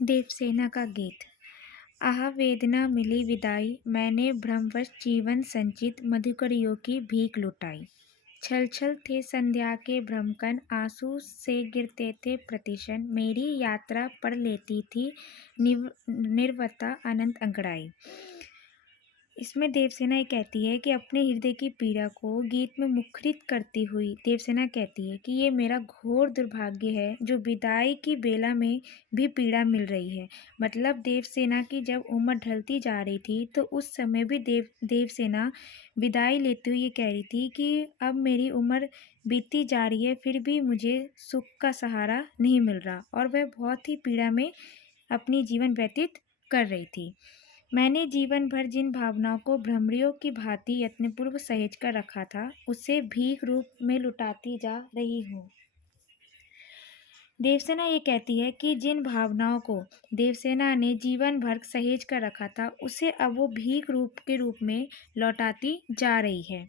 देवसेना का गीत। आह वेदना मिली विदाई, मैंने भ्रमवश जीवन संचित मधुकरियों की भीख लुटाई। छल छल थे संध्या के भ्रमकन, आंसू से गिरते थे प्रतिशन, मेरी यात्रा पढ़ लेती थी निर्वता अनंत अंगड़ाई। इसमें देवसेना ये कहती है कि अपने हृदय की पीड़ा को गीत में मुखरित करती हुई देवसेना कहती है कि ये मेरा घोर दुर्भाग्य है जो विदाई की बेला में भी पीड़ा मिल रही है। मतलब देवसेना की जब उम्र ढलती जा रही थी तो उस समय भी देवसेना विदाई लेते हुए ये कह रही थी कि अब मेरी उम्र बीतती जा रही है, फिर भी मुझे सुख का सहारा नहीं मिल रहा, और वह बहुत ही पीड़ा में अपनी जीवन व्यतीत कर रही थी। मैंने जीवन भर जिन भावनाओं को भ्रमरियों की भांति यत्नपूर्व सहेज कर रखा था, उसे भीख रूप में लुटाती जा रही हूँ। देवसेना ये कहती है कि जिन भावनाओं को देवसेना ने जीवन भर सहेज कर रखा था, उसे अब वो भीख रूप में लौटाती जा रही है।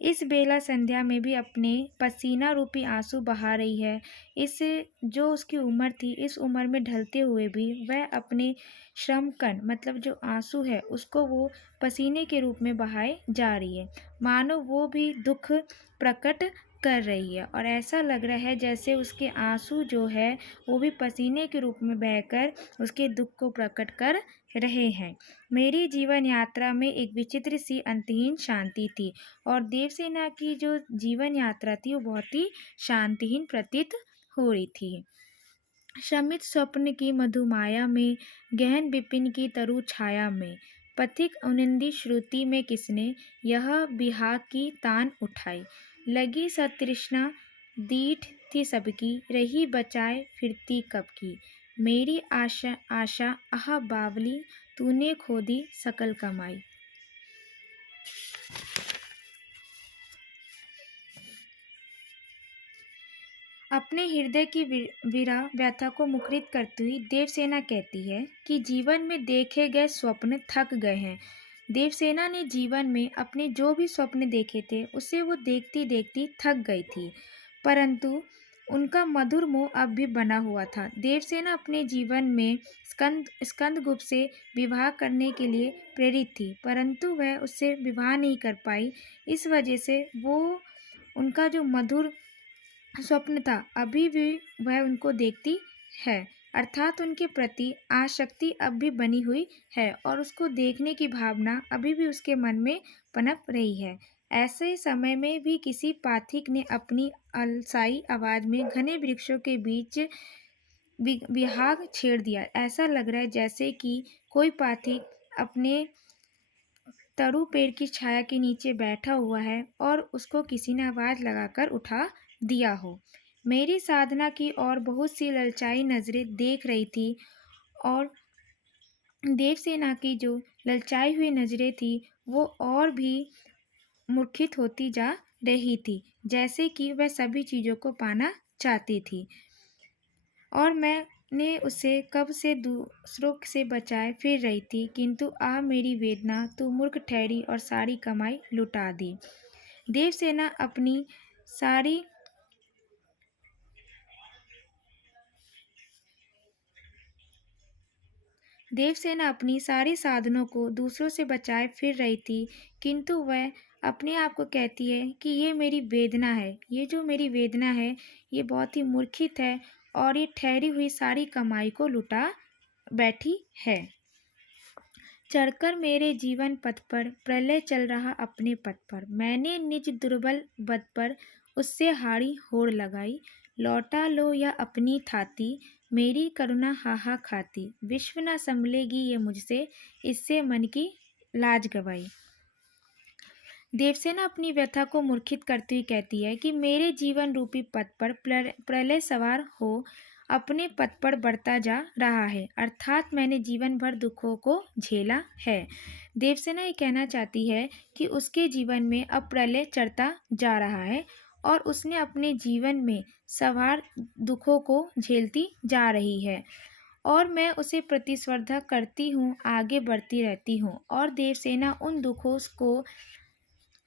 इस बेला संध्या में भी अपने पसीना रूपी आंसू बहा रही है। इस जो उसकी उम्र थी, इस उम्र में ढलते हुए भी वह अपने श्रम कण मतलब जो आंसू है उसको वो पसीने के रूप में बहाए जा रही है। मानो वो भी दुख प्रकट कर रही है, और ऐसा लग रहा है जैसे उसके आंसू जो है वो भी पसीने के रूप में बहकर उसके दुख को प्रकट कर रहे हैं। मेरी जीवन यात्रा में एक विचित्र सी अंतहीन शांति थी, और देवसेना की जो जीवन यात्रा थी वो बहुत ही शांतिहीन प्रतीत हो रही थी। शमित स्वप्न की मधुमाया में, गहन विपिन की तरु छाया में, पथिक उनिंदी श्रुति में किसने यह बिहाग की तान उठाई। लगी सतृष्णा दीठ थी सबकी, रही बचाए फिरती कब की। मेरी आशा आशा आह बावली, तूने खो दी सकल कमाई। अपने हृदय की विरह व्यथा को मुखरित करती हुई देवसेना कहती है कि जीवन में देखे गए स्वप्न थक गए हैं। देवसेना ने जीवन में अपने जो भी स्वप्न देखे थे उसे वो देखती देखती थक गई थी, परंतु उनका मधुर मोह अब भी बना हुआ था। देवसेना अपने जीवन में स्कंदगुप्त से विवाह करने के लिए प्रेरित थी, परंतु वह उससे विवाह नहीं कर पाई। इस वजह से वो उनका जो मधुर स्वप्न था अभी भी वह उनको देखती है, अर्थात उनके प्रति आसक्ति अब भी बनी हुई है और उसको देखने की भावना अभी भी उसके मन में पनप रही है। ऐसे समय में भी किसी पाथिक ने अपनी अलसाई आवाज में घने वृक्षों के बीच विहाग छेड़ दिया। ऐसा लग रहा है जैसे कि कोई पाथिक अपने तरु पेड़ की छाया के नीचे बैठा हुआ है और उसको किसी ने आवाज लगाकर उठा दिया हो। मेरी साधना की ओर बहुत सी ललचाई नजरें देख रही थी, और देवसेना की जो ललचाई हुई नजरें थी वो और भी मूर्छित होती जा रही थी, जैसे कि वह सभी चीज़ों को पाना चाहती थी, और मैंने उसे कब से दूसरों से बचाए फिर रही थी, किंतु आ मेरी वेदना तू मूर्ख ठहरी और सारी कमाई लुटा दी। देवसेना अपनी सारी देवसेना अपनी सारी साधनों को दूसरों से बचाए फिर रही थी, किंतु वह अपने आप को कहती है कि ये मेरी वेदना है, ये जो मेरी वेदना है ये बहुत ही मूर्खित है, और ये ठहरी हुई सारी कमाई को लुटा बैठी है। चढ़कर मेरे जीवन पथ पर प्रलय चल रहा अपने पथ पर, मैंने निज दुर्बल बद पर उससे हारी होड़ लगाई। लौटा लो या अपनी थाती, मेरी करुणा हाहा खाती, विश्व न संभलेगी ये मुझसे, इससे मन की लाज गवाई। देवसेना अपनी व्यथा को मूर्छित करती हुई कहती है कि मेरे जीवन रूपी पथ पर प्रलय सवार हो अपने पथ पर बढ़ता जा रहा है, अर्थात मैंने जीवन भर दुखों को झेला है। देवसेना ये कहना चाहती है कि उसके जीवन में अब प्रलय चढ़ता जा रहा है और उसने अपने जीवन में सवार दुखों को झेलती जा रही है, और मैं उसे प्रतिस्पर्धा करती हूँ, आगे बढ़ती रहती हूँ, और देवसेना उन दुखों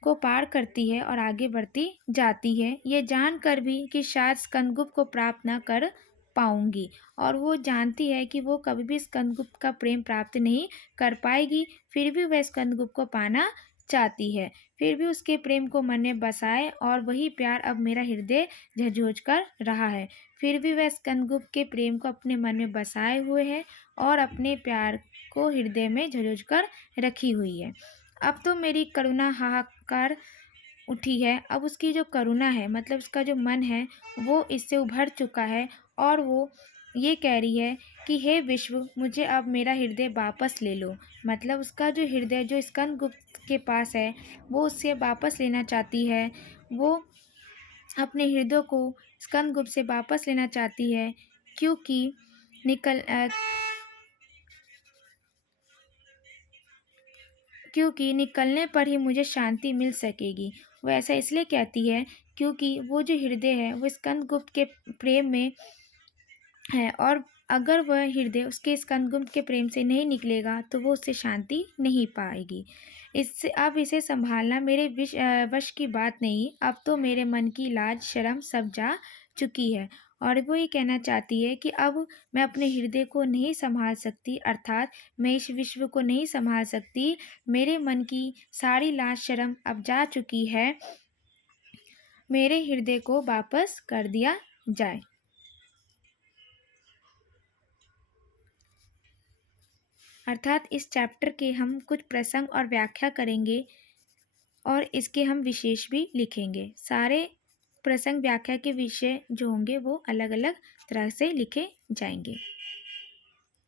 को पार करती है और आगे बढ़ती जाती है, ये जानकर भी कि शायद स्कंदगुप्त को प्राप्त न कर पाऊँगी। और वो जानती है कि वो कभी भी स्कंदगुप्त का प्रेम प्राप्त नहीं कर पाएगी, फिर भी वह स्कंदगुप्त को पाना चाहती है। फिर भी उसके प्रेम को मन में बसाए और वही प्यार अब मेरा हृदय झंझोझ कर रहा है। फिर भी वह स्कंदगुप्त के प्रेम को अपने मन में बसाए हुए है और अपने प्यार को हृदय में झंझोझ कर रखी हुई है। अब तो मेरी करुणा हाहाकार उठी है। अब उसकी जो करुणा है, मतलब उसका जो मन है, वो इससे उभर चुका है और वो ये कह रही है कि हे विश्व, मुझे अब मेरा हृदय वापस ले लो। मतलब उसका जो हृदय जो स्कंदगुप्त के पास है, वो उससे वापस लेना चाहती है। वो अपने हृदय को स्कंदगुप्त से वापस लेना चाहती है, क्योंकि निकल अ, क्योंकि निकलने पर ही मुझे शांति मिल सकेगी। वो ऐसा इसलिए कहती है क्योंकि वो जो हृदय है वो स्कंदगुप्त के प्रेम में है, और अगर वह हृदय उसके स्कंदगुप्त के प्रेम से नहीं निकलेगा तो वो उससे शांति नहीं पाएगी। इससे अब इसे संभालना मेरे वश की बात नहीं। अब तो मेरे मन की लाज शर्म सब जा चुकी है। और वो ये कहना चाहती है कि अब मैं अपने हृदय को नहीं संभाल सकती, अर्थात मैं इस विश्व को नहीं संभाल सकती। मेरे मन की सारी लाज शर्म अब जा चुकी है। मेरे हृदय को वापस कर दिया जाए। अर्थात इस चैप्टर के हम कुछ प्रसंग और व्याख्या करेंगे और इसके हम विशेष भी लिखेंगे। सारे प्रसंग व्याख्या के विषय जो होंगे वो अलग अलग तरह से लिखे जाएंगे।